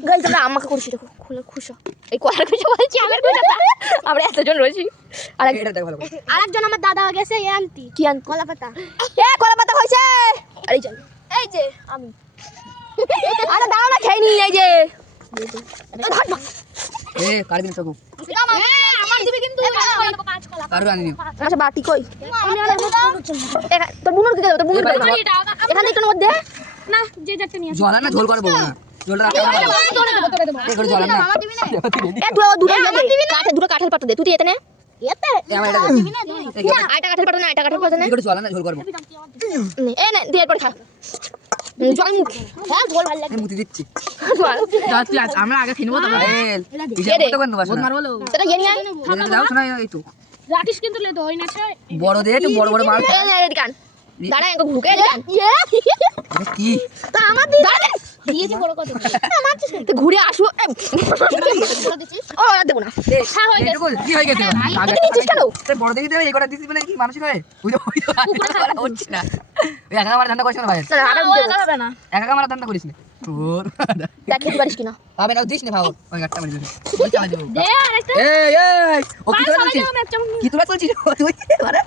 guys আমরা আমাকে করেছি দেখো খুলে খুশো এই কলার খুশো বলছি আমার খুশো আমরা এতজন রয়েছি আর এটা দেখ ভালো করে আরেকজন আমার দাদা গেছে এই আন্টি কি আন কলা পাতা এ কলা পাতা হইছে আরে চল এই যে আমি আরে দাও না খেয়ে নি এই যে কার দিন সগু আমার দিবে কিন্তু পাঁচ কলা আর আনি নিও আচ্ছা বাটি কই আমি আর তোর বুনুর কি দেব তোর বুনুর দেব এখানে একটু মধ্যে না যে যাচ্ছে নিয়ে জল না ঝোল করবো না ঝোলটা রাখতে এই করে জল না এ দুটো দে কাঠে দুটো কাঠের পাতা দে তুই এতে নে এতে আমার এটা না আইটা কাঠের পাতা না আইটা কাঠের পাতা না এই করে জল না ঝোল করবো এ না দিয়ে পরে খা জল মুখ হ্যাঁ ঝোল ভালো লাগে আমি মুতি দিচ্ছি আমরা আগে খেয়ে নেবো তারপর হিসাব করতে কোন বাসা মারবো সেটা ইয়ে নিয়ে দাও শোনা এই তো রাখিস কিন্তু লে দই না ছয় বড় দে একটু বড় বড় মাল এই না এদিকে আন দাঁড়া একটু ঘুকে এদিকে আন কি তা আমার দি দাঁড়া দিয়েছি বড় কত তো ঘুরে আসো ও আর দেব না এইটুকু কি হয়ে গেছে তুই নিচ্ছিস কেন তুই বড় দেখি দেবে এই কটা দিছিস মানে কি মানুষ হয় ওই তো হচ্ছে না ওই একা আমার ধান্দা করিস না ভাই না আরে দেব হবে না একা আমার ধান্দা করিস না তোর দেখ খেতে পারিস কিনা পাবে না দিস না ভাও ওই গাটটা মারি দেবে ওই চালা দেব দে আরেকটা এই এই ও কি তোলা চলছিস এক চামচ কি তোলা চলছিস তুই আরে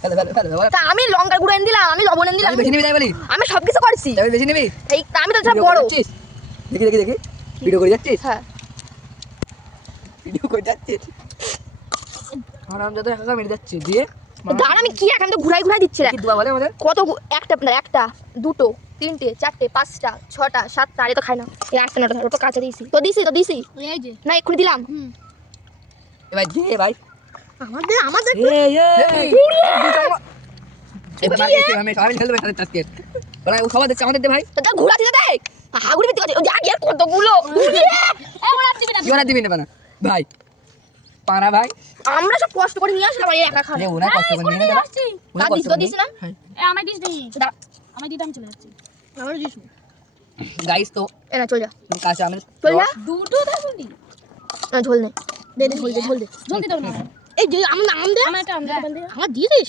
ফেলে ফেলে ফেলে তা আমি লঙ্কা গুঁড়ো এনে দিলাম আমি লবণ এনে দিলাম বেশি নিবি তাই বলি আমি সবকিছু করছি তাই বেশি নিবি এই তা আমি তো সব বড় যাচ্ছিস দেখি দেখি দেখি ভিডিও করে যাচ্ছিস হ্যাঁ ভিডিও করে যাচ্ছিস আরাম যত একা মেরে যাচ্ছে দিয়ে দাঁড়া আমি কি এখন তো ঘুরাই ঘুরাই দিচ্ছি রে কি দুয়া বলে আমাদের কত একটা না একটা দুটো তিনটে চারটে পাঁচটা ছটা সাতটা আরে তো খাই না এই আটটা নটা ধরো তো কাঁচা দিয়েছি তো দিছি এই যে না এক্ষুনি দিলাম এবার দে ভাই আমাদের এই এবার মার আমি সবাই খেলতে পারি আজকে বলা ও সবাই দেখছে আমাদের দে ভাই তা ঘুরা দিতে দে হাগুড়ি বিতে ও যা গিয়ে কতগুলো এই ওরা দিবি না কি ওরা দিবি না বানা ভাই পারা ভাই আমরা সব কষ্ট করে নিয়ে আসলাম এই একা খানা এ ওরা কষ্ট করে নিয়ে নেবে আসছি ওরা কার কষ্ট দিস করে দিস না এ আমায় দিস নেই আমায় দিতে আমি চলে যাচ্ছি আমার দিস গাইস তো এ না চল যা তুমি কাছে আমি চল যা দুটো দাও নি না ঝোল নে দে দে ঝোল দে জলদি দাও না এই যে আমি নাম দে আমার একটা আমদা বান্দে আমার দিয়ে দিস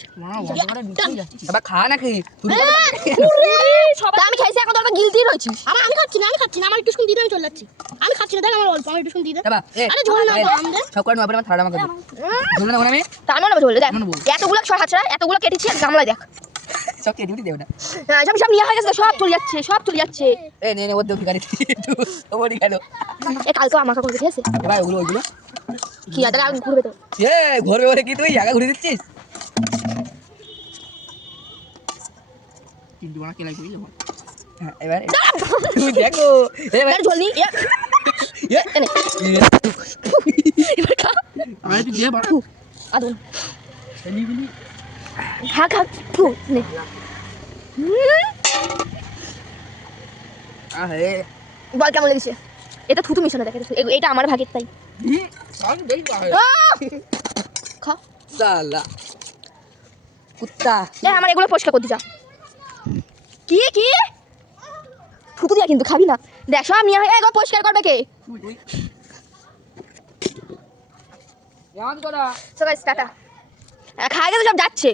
আবার খা না কি তুই তা আমি খাইছি এখন তো আমরা গিলতি রইছি আমি খাচ্ছি না আমার একটু শুন দিতে আমি চলে যাচ্ছি আমি খাচ্ছি না দেখ আমার অল্প আমি একটু শুন দিতে বাবা এ আরে ঝোল না আম দে সব করে নবার থাড়া আমাকে ঝোল না আমি তা না ঝোল দেখ এতগুলো ছয় হাতছাড়া এতগুলো কেটেছি আর গামলায় দেখ সব কে ডিউটি দেও না সব সব নিয়ে হয়ে গেছে সব চলে যাচ্ছে এ নে নে ওর দেও গাড়ি তো ওরি গেল এ কালকে আমাকে করবে ঠিক আছে ভাই ওগুলো কি আদা আর ঘুরবে তো এ ঘরে ওরে কি তুই জায়গা ঘুরে দিচ্ছিস তিন দুবার কেলাই করি যাবো এবার তুই দেখো এবার ঝোল নি এনে এবার খা আমি তুই দিয়ে বাড়া আদুন খা খা ফু নে আরে বল কেমন লেগেছে এটা থুতু মিশানো দেখে এটা আমার ভাগের তাই আমি দেই ভাই খা সালা কুত্তা এ আমার এগুলো পরিষ্কার করতে যা কি কি থুতু দিয়া কিন্তু খাবি না দেখ সব নিয়ে এগুলো পরিষ্কার করবে কে ইয়াদ করা সবাই টাটা খাই গেছে সব যাচ্ছে